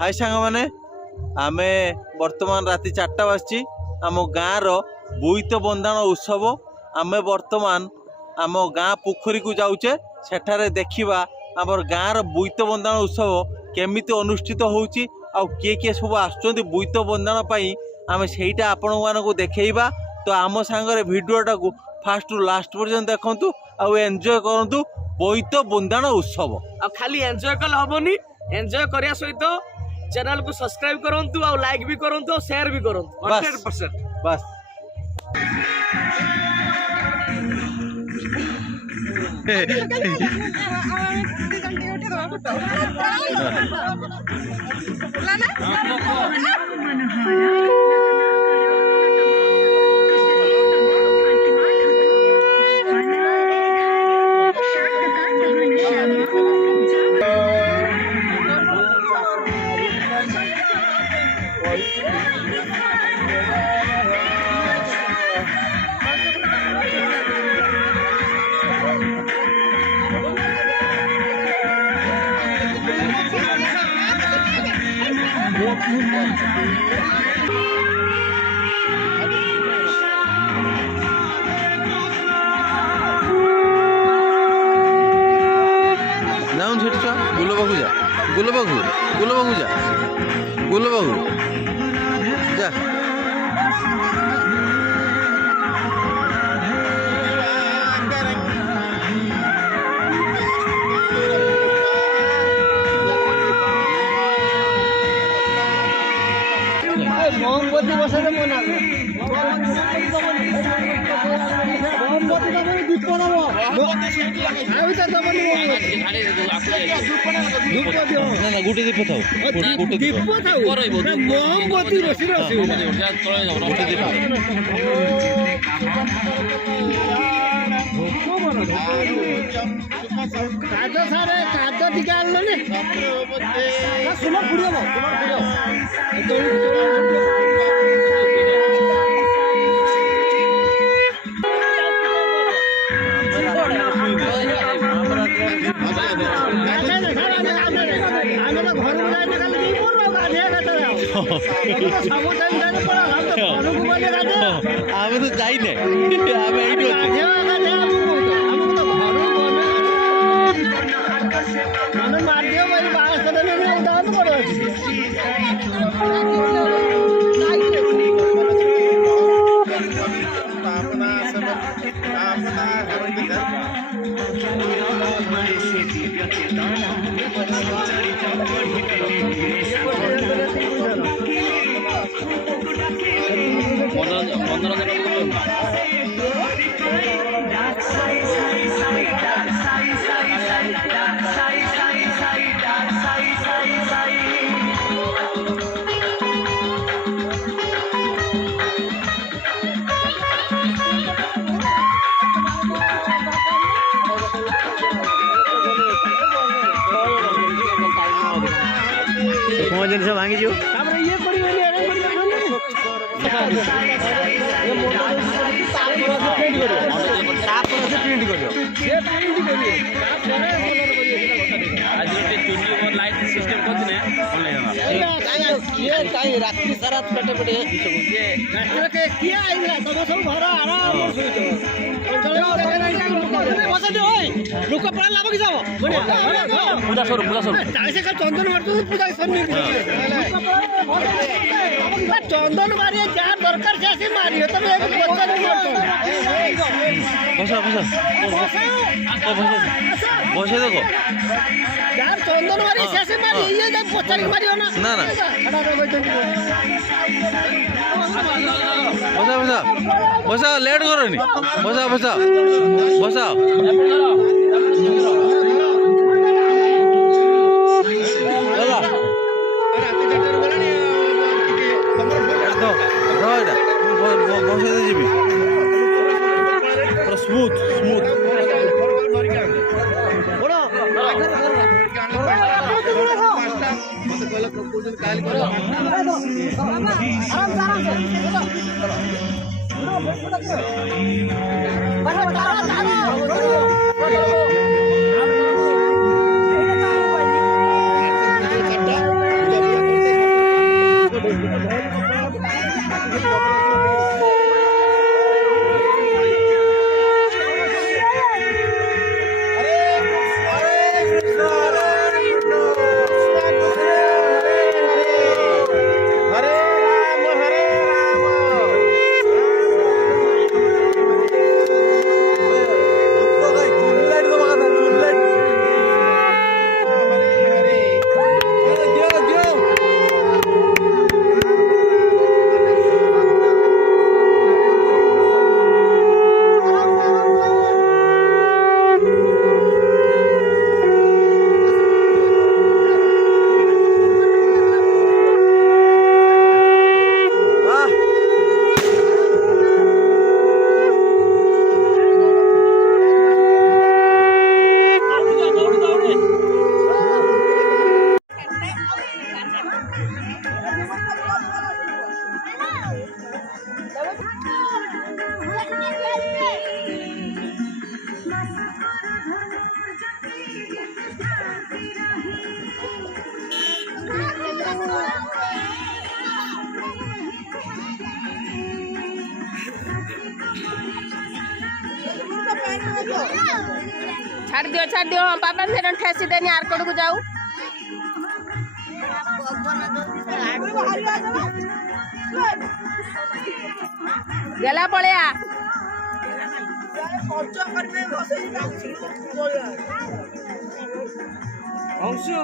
हाय सांग मैंने आम बर्तमान राति 4टा बाजची आम गाँव बोईत बंधाण उत्सव आम बर्तमान आम गाँ पोखरी को जाऊे सेठारे देखा आमर गाँव बोईत बंधाण उत्सव केमिति अनुष्ठित होउची आ किए किए सब आसुचंती बोईत बंधाण पाई आम सेटा आपण मानकु देखैबा। तो आम सांगरे भिडियोटा को फास्ट टू लास्ट पर्यंत देखंतु आ एंजॉय करंतु बोईत बंधाण उत्सव। आ खाली एंजॉय कल हबनी एंजॉय करिया सहित चैनल को सब्सक्राइब करंतु आ लाइक भी करंतु और शेयर भी करंतु 100%। बस जाऊन सेठी छुआ गुलबाबू जा गुलबाबू गुलबाबू जा गुलबाबू जा मोमबत्ती बसाते मना मोमबत्ती तो दीप बनाबो आउ त दबनी ना ना गुटी दीप थाओ गुटी दीप थाओ मोमबत्ती बसी रसी गुटी दीप काजो सारे काजो टिका आलो ने सुनो पुड़ियो आमे तो जाइने आमे एइठी जिन भांगी जो ये पड़ी वाली है प्रिंट करियो ये प्रिंट करियो आज ये 21 लाइट सिस्टम कोने ये काई रात्रि सारा पेटे पेटे ये रात्रि के किया आइला तब सब घर आराम सुइतो बसा दे ओए लोक पड़ा लाभ कि जाबो बढ़िया पूजा सर तासे का चंदन मारतो पूजा सर नहीं चंदन मारिए क्या दरकार जैसे मारिए तब एक बच्चा नहीं मारतो बसा देखो यार चंदन मारिए जैसे मारिए ये जब बच्चा नहीं मारियो ना ना बसा लेट करो नहीं बसा स्मूथ छाड़ दियो हम पापा फिर ठेसी देनी आरकोड को जाऊ गेला पळया अंशु